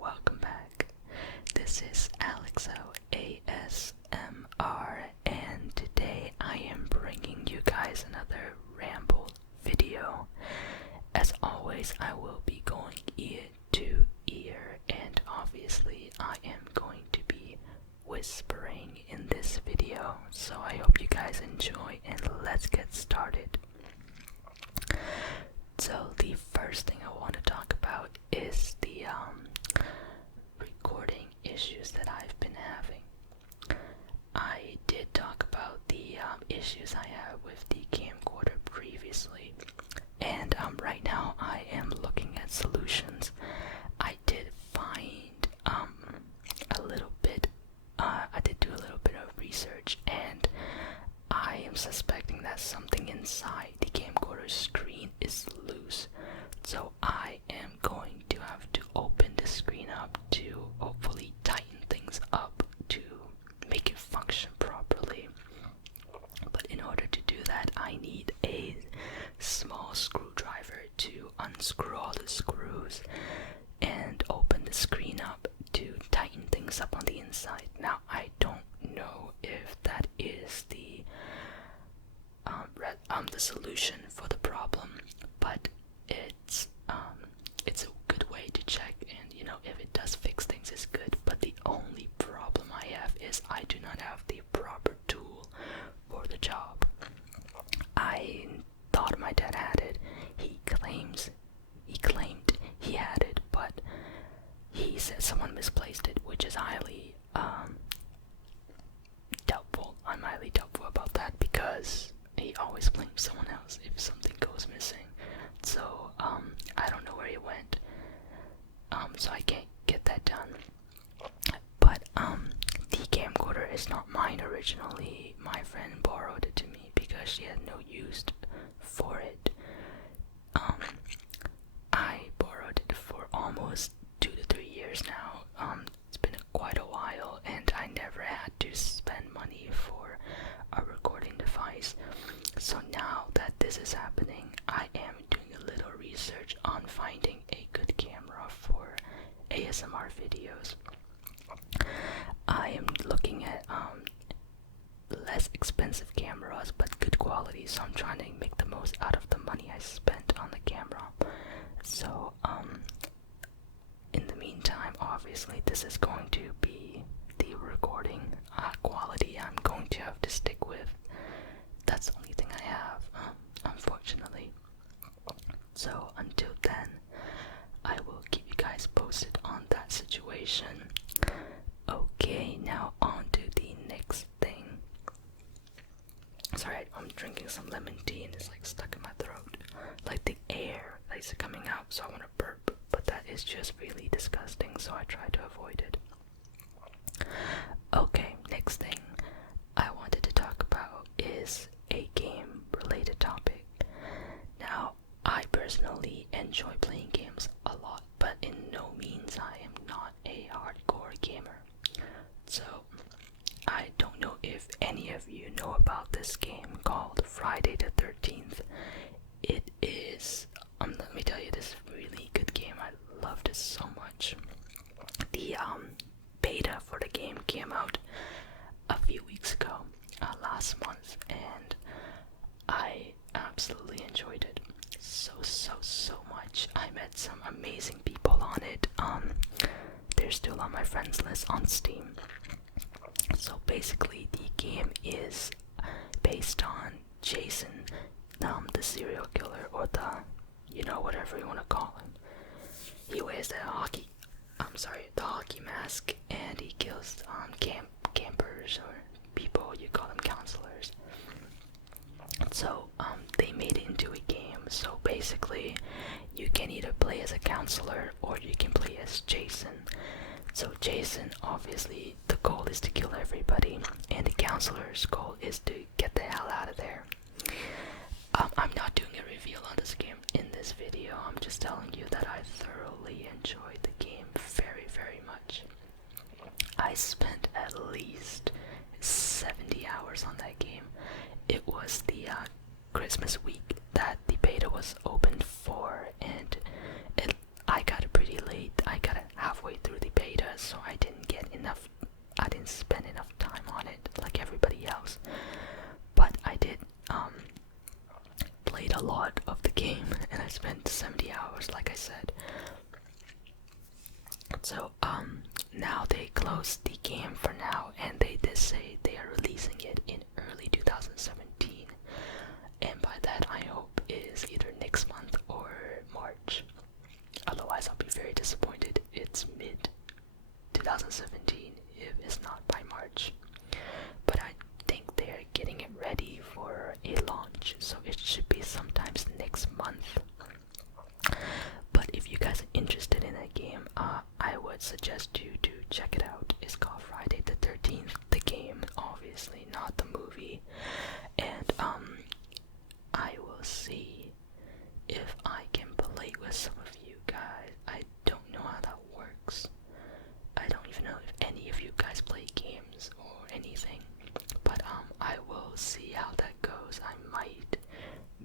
welcome back. This is Alexo ASMR, and today I am bringing you guys another Ramble video. As always, I will be going ear to ear, and obviously I am going to be whispering in this video, so I hope you guys enjoy, and let's get started. So the first thing I want to talk about is the recording issues that I've been having. I did talk about the issues I have with the camcorder previously, and right now I am looking at solutions. I did find a little bit, I did do a little bit of research, and I am suspecting that something inside the camcorder screen is loose. So I am going to have to open the screen up to hopefully tighten things up to make it function properly. But in order to do that, I need a small screwdriver to unscrew all the screws and open the screen up to tighten things up on the inside. Now, I don't know if that is the solution for the problem, but it's a good way to check, and if it does fix things, it's good. But the only problem I have is I do not have the proper tool for the job. I thought my dad had it. He claimed he had it, but he said someone misplaced it, which is highly doubtful. I'm highly doubtful about that because he always blames someone else if something goes missing. So I don't know where he went. So I can't get that done. But the camcorder is not mine originally. My friend borrowed it to me because she had no use for it. I borrowed it for almost 2 to 3 years now. It's been quite a while, and I never had to spend money for a recording device. So now that this is happening, I am doing a little research on finding a good camera for ASMR videos. I am looking at less expensive cameras but good quality, so I'm trying to make the most out of the money I spent on the camera. So in the meantime, obviously this is going to be the recording quality I'm going to have to stick with. That's the only thing I have, unfortunately. So until then, I will keep you guys posted on that situation. Okay, now on to the next thing. Sorry, I'm drinking some lemon tea and it's like stuck in my throat. Like the air is coming out, so I want to burp, but that is just really disgusting, so I try to avoid it. Okay, next thing I wanted to talk about is a game related topic. Now, I personally enjoy playing games a lot, but in no means I am not a hardcore gamer. So I don't know if any of you know about this game called Friday the 13th. It is, let me tell you, this is a really good game. I loved it so much. The beta for the game came out a few weeks ago, last month, and I absolutely enjoyed it so much. I met some amazing people on it. They're still on my friends list on Steam. So basically the game is based on Jason, the serial killer, or whatever you want to call him. He wears the hockey mask, and he kills campers, or people, you call them counselors. So they made it into a game. So basically you can either play as a counselor or you can play as Jason. So Jason, obviously the goal is to kill everybody, and the counselor's goal is to get the hell out of there. I'm not doing a reveal on this game in this video. I'm just telling you that I thoroughly enjoyed the game very much. I spent at least 70 hours on that game. It was the Christmas week that the beta was opened for, and I got it pretty late. I got it halfway through a lot of the game, and I spent 70 hours, like I said. So, now they closed the game for now, and they did say they are releasing it in early 2017. And by that, I hope is either next month or March. Otherwise, I'll be very disappointed. It's mid 2017 if it's not by March. But I think they're getting it ready for a launch, so it should be sometimes next month. But if you guys are interested in that game, I would suggest you to check it out. It's called Friday the 13th, the game, obviously, not the movie. And I will see if I can play with some of you guys. I don't know how that works. I don't even know if any of you guys play games or anything. But I will see how that goes. I might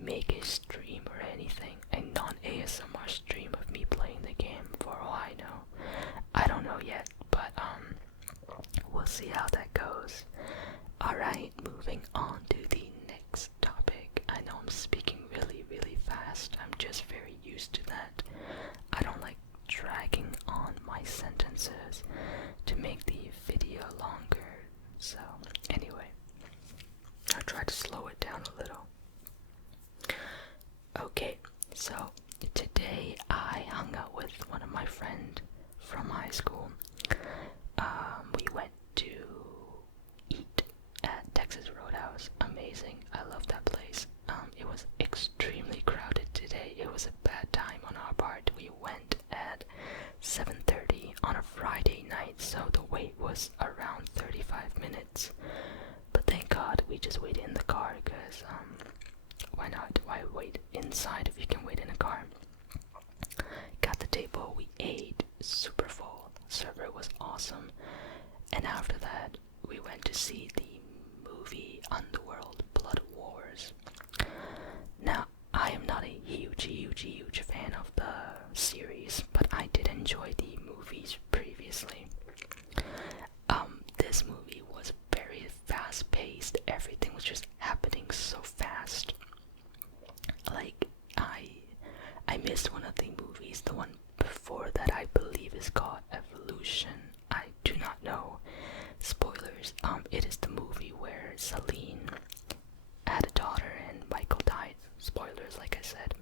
make a stream or anything, a non-ASMR stream of me playing the game, for all I know. I don't know yet, but we'll see how that goes. Alright, moving on to the next topic. I know I'm speaking really, really fast. I'm just very used to that. I don't like dragging on my sentences to make the video longer. So, anyway, I'll try to slow it down a little. Okay, so today I hung out with one of my friends from high school. We went to eat at Texas Roadhouse. Amazing. I love that place. It was extremely crowded today. It was a bad time on our part. We went at 7:30 on a Friday night, so the wait was around 35 minutes. But thank God we just waited in the car, because why not? Why wait inside if you can wait in a car? Got the table, we ate, super full. Server was awesome. And after that, we went to see the movie Underworld Blood Wars. Now, I am not a huge fan of the series, but I did enjoy the movies previously. This movie was very fast-paced. Everything was just happening so fast. Like, I missed one of the movies, the one before that I believe is called Evolution. I do not know. Spoilers. It is the movie where Celine had a daughter and Michael died. Spoilers, like I said.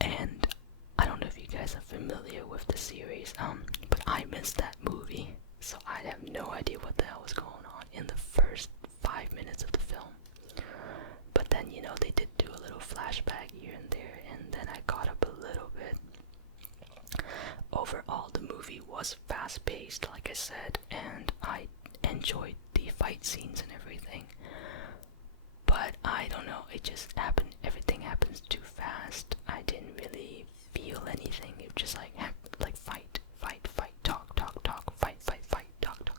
And I don't know if you guys are familiar with the series, but I missed that movie, so I have no idea what the hell was going on in the first 5 minutes of the film. But then, you know, they did do a little flashback here and there, and then I caught up a little bit. Overall, the movie was fast-paced, like I said, and I enjoyed the fight scenes and everything. But I don't know, it just happened, everything happens too fast. I didn't really feel anything. It was just like fight, talk, fight,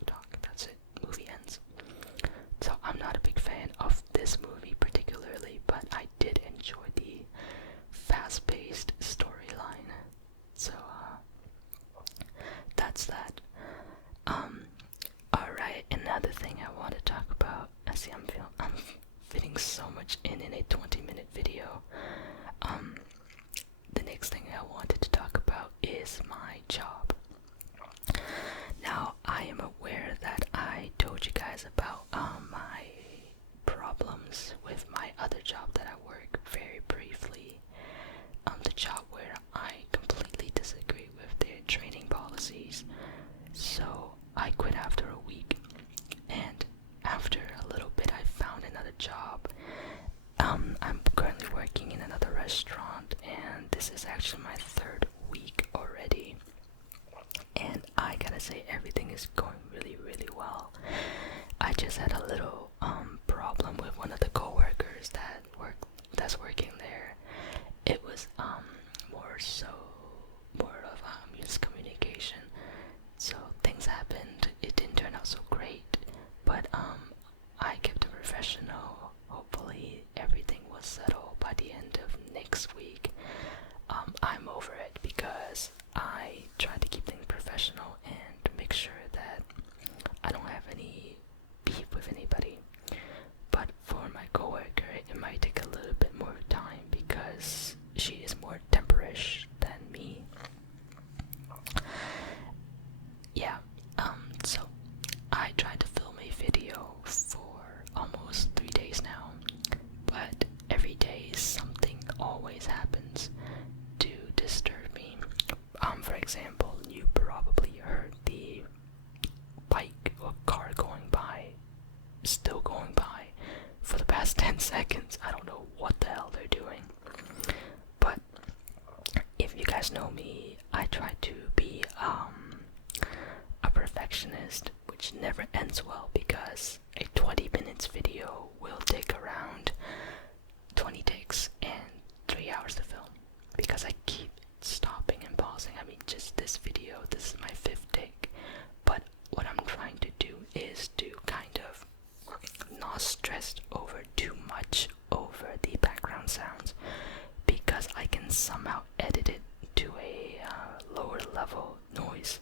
talk. That's it. Movie ends. So I'm not a big fan of this movie particularly, but I did enjoy the fast-paced storyline. So that's that. Alright, another thing I want to talk about. I see I'm fitting so much in a 20-minute video. The next thing I wanted to talk about is my job. Now, I am aware that I told you guys about my problems with my other job that I work very briefly. The job where I completely disagree with their training policies. So I quit after a week, and after a little bit I found another job. I'm currently working in another restaurant, and this is actually my 3rd week already. And I gotta say, everything is going really, really well. I just had a little problem with one of the coworkers that's working there. It was more of miscommunication. So things happened. It didn't turn out so great, but I kept it professional. Hopefully everything was settled by the end of next week. I'm over it because I try to keep things professional and make sure that I don't have any beef with anybody. But for my coworker, it might take a little bit guys know me, I try to be a perfectionist, which never ends well because a 20 minutes video will take around 20 takes and 3 hours to film because I keep stopping and pausing. I mean, just this video, this is my 5th take, but what I'm trying to do is to kind of not stress over too much over the background sounds because I can somehow edit it to a lower level noise.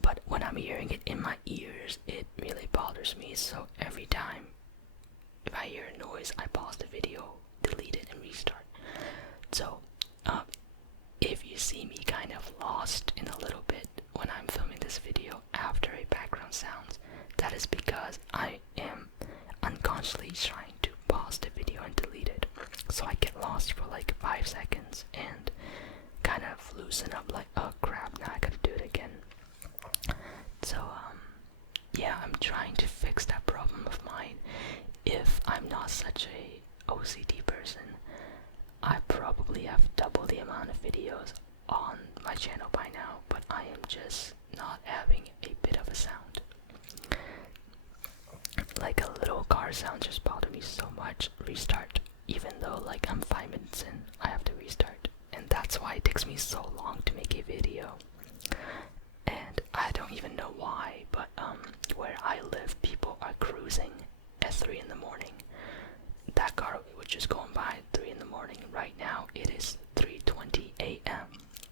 But when I'm hearing it in my ears, it really bothers me, so every time if I hear a noise, I pause the video, delete it, and restart. So, if you see me kind of lost in a little bit when I'm filming this video after a background sounds, that is because I am unconsciously trying to pause the video and delete it. So I get lost for like 5 seconds and kind of loosen up like, oh crap, now I gotta do it again. So, yeah, I'm trying to fix that problem of mine. If I'm not such a OCD person, I probably have double the amount of videos on my channel by now, but I am just not having a bit of a sound. Like a little car sound just bothers me so much. Restart, even though like I'm 5 minutes in, I have to restart, and that's why it takes me so long to make a video. And I don't even know why, but where I live, people are cruising at 3 in the morning. That car was just going by at 3 in the morning. Right now it is 3:20 a.m.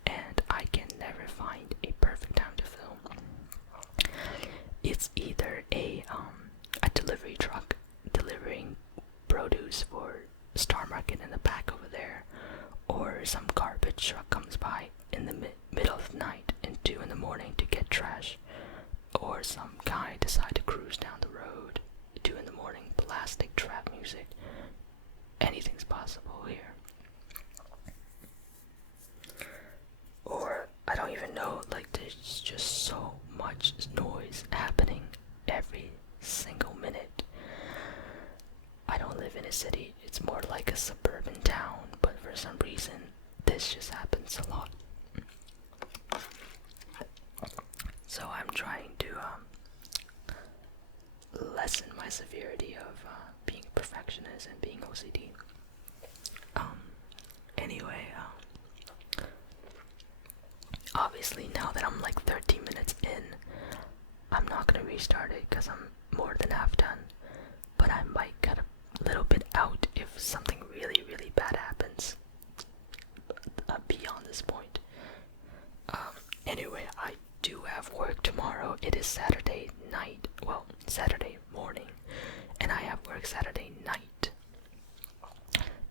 and I can never find a perfect time to film. It's either a delivery truck delivering produce for Star Market in the back over there, or some garbage truck comes by in the middle of the night and 2 in the morning to get trash, or some guy decide to cruise down the road 2 in the morning, blasting trap music. Anything's possible here. Or I don't even know, like there's just so much noise happening every single minute. I don't live in a city, it's more like a suburban town, but for some reason this just happens a lot. So I'm trying to lessen my severity of being a perfectionist and being OCD. Anyway, obviously now that I'm like 13 minutes in, I'm not gonna restart it because I'm more than half done, but I might cut a little bit out if something really, really bad happens beyond this point. Anyway, I do have work tomorrow. It is Saturday night, well, Saturday morning, and I have work Saturday night.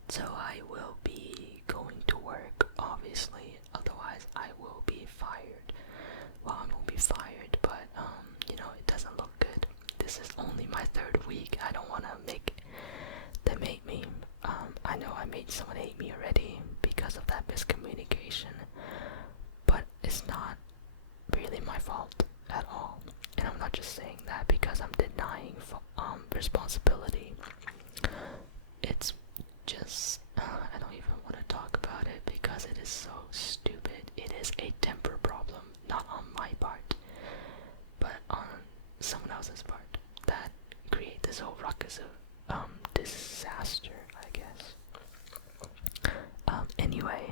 So I will be going to work, obviously, otherwise I will be fired. Well, I won't be fired, but, you know, it doesn't look good. This is only my 3rd week. I don't want to make them hate me. I know I made someone hate me already because of that miscommunication, but it's not really my fault at all. And I'm not just saying that because I'm denying responsibility. It's just, I don't even want to talk about it because it is so stupid. It is a temper problem, not on my part, but on someone else's part that create this whole ruckus of disaster, I guess. Anyway,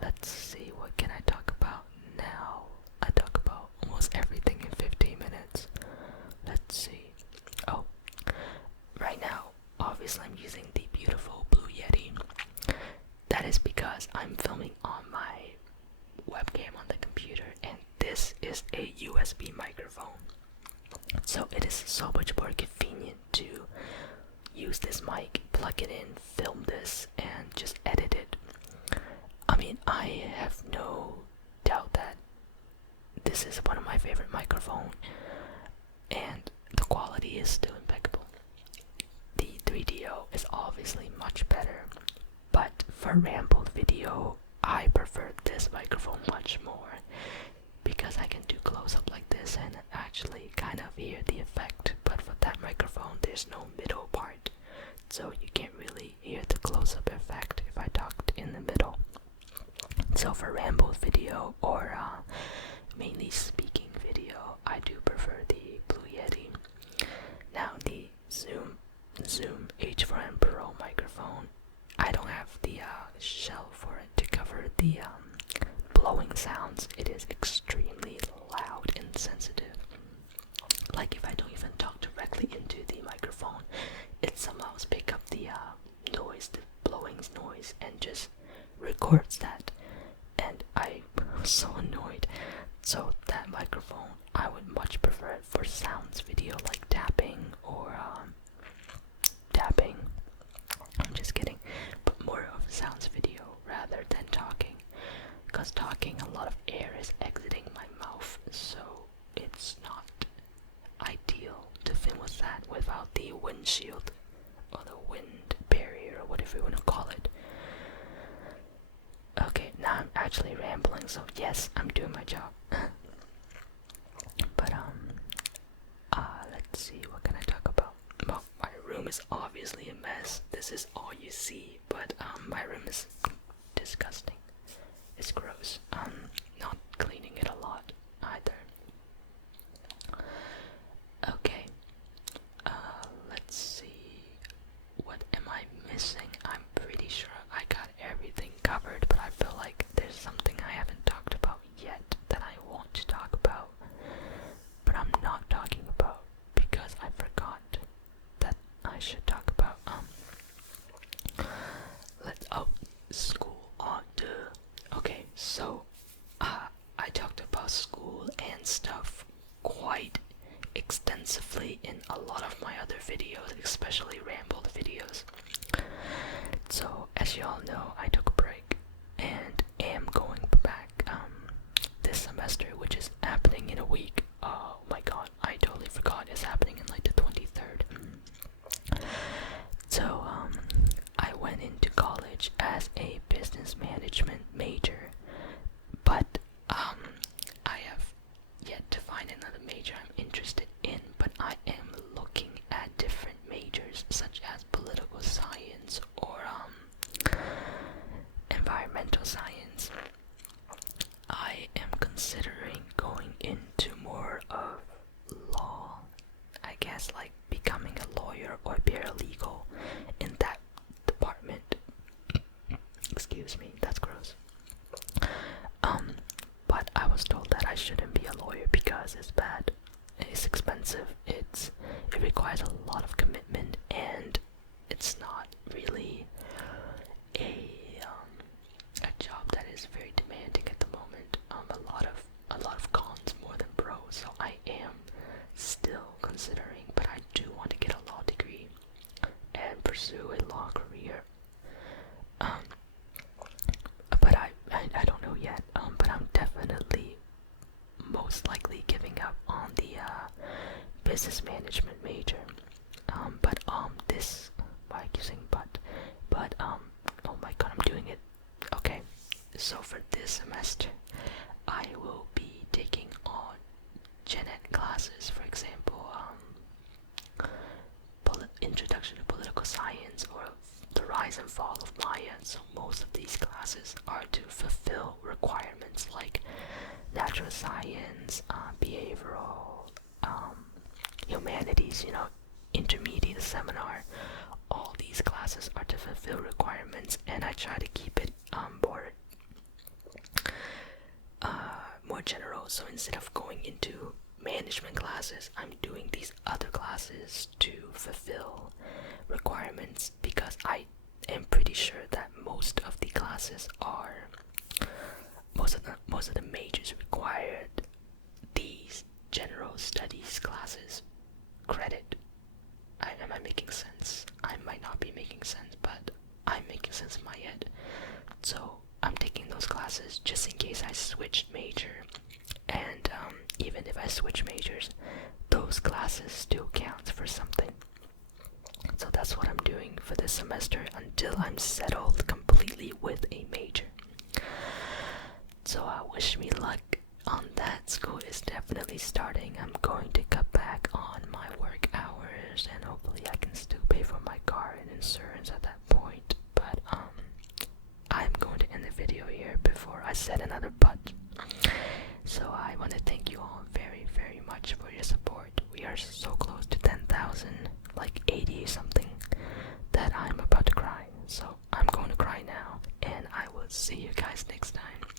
let's see, what can I talk about now? I talk about almost everything in 15 minutes. Let's see. Oh, right now, obviously I'm using the beautiful Blue Yeti. That is because I'm filming on my webcam on the computer, and this is a USB microphone. So it is so much more convenient to use this mic, plug it in, film this, and just edit it. I mean, I have no doubt that this is one of my favorite microphones, and the quality is still impeccable. The 3DO is obviously much better, but for Ramble video, I prefer this microphone much more because I can do close-up like this and actually kind of hear the effect. But for that microphone, there's no middle part, so you can't really hear the close-up effect if I talked in the middle. Zoom H4n Pro microphone. I don't have the shell for it to cover the blowing sounds. It is extremely loud and sensitive. Like if I don't even talk directly into the microphone, it somehow pick up the noise, the blowing noise, and just records that. And I was so annoyed. So that microphone, I would much prefer it for sounds video, like tapping or tapping. I'm just kidding, but more of sounds video rather than talking. Because talking, a lot of air is exiting my mouth, so it's not ideal to film with that without the windshield or the wind barrier or whatever you want to call it. Okay, now I'm actually rambling, so yes, I'm doing my job. But let's see, what can I talk about? Well, my room is obviously a mess. This is all you see, but my room is disgusting. It's gross. Not cleaning it a lot either. Okay. Let's see. What am I missing? I'm pretty sure I got everything covered, but I feel like there's something I haven't talked about yet that I want to talk about, but I'm not talking about because I forgot that I should talk about. School. Oh, duh. Okay, so I talked about school and stuff quite extensively in a lot of my other videos, especially Ramble videos. So as you all know, I took a break and am going back this semester, which is happening in a week. Oh my god, I totally forgot it's happening in like the 23rd. So I went into college as a business management major, but I have yet to find another major I'm interested in, but I am looking at different majors such as political science or environmental science. I am considering going into more of law, I guess, like becoming a lawyer or paralegal in that department. Excuse me, that's gross. But I was told that I shouldn't be a lawyer because it's bad, it's expensive, it requires a lot of commitment, and it's not really a job that is very demanding at the moment. A lot of cons more than pros. So I am still considering, but I do want to get a law degree and pursue a law career. But I don't know yet. But I'm definitely most likely giving up on the business management major. But this, why I keep saying but oh my god, I'm doing it. Okay, so for this semester, I will be taking on gen ed classes, for example, introduction to political science or the rise and fall of Maya. So most of these classes are to fulfill requirements like natural science, behavioral, humanities, intermediate seminar. All these classes are to fulfill requirements, and I try to keep it more general. So instead of going into management classes, I'm doing these other classes to fulfill requirements, because I am pretty sure that most of the classes are most of the majors required these general studies classes credit. Am I making sense? I might not be making sense, but I'm making sense in my head. So I'm taking those classes just in case I switch major, and even if I switch majors, those classes still count for something. So that's what I'm doing for this semester until I'm settled completely with a major. So wish me luck on that. School is definitely starting. I'm going to cut back on my work hours, and hopefully I can still pay for my car and insurance at that point. But I'm going to end the video here before I set another but. So I want to thank you all very, very much for your support. We are so close to 10,000, like 80 something. see you guys next time.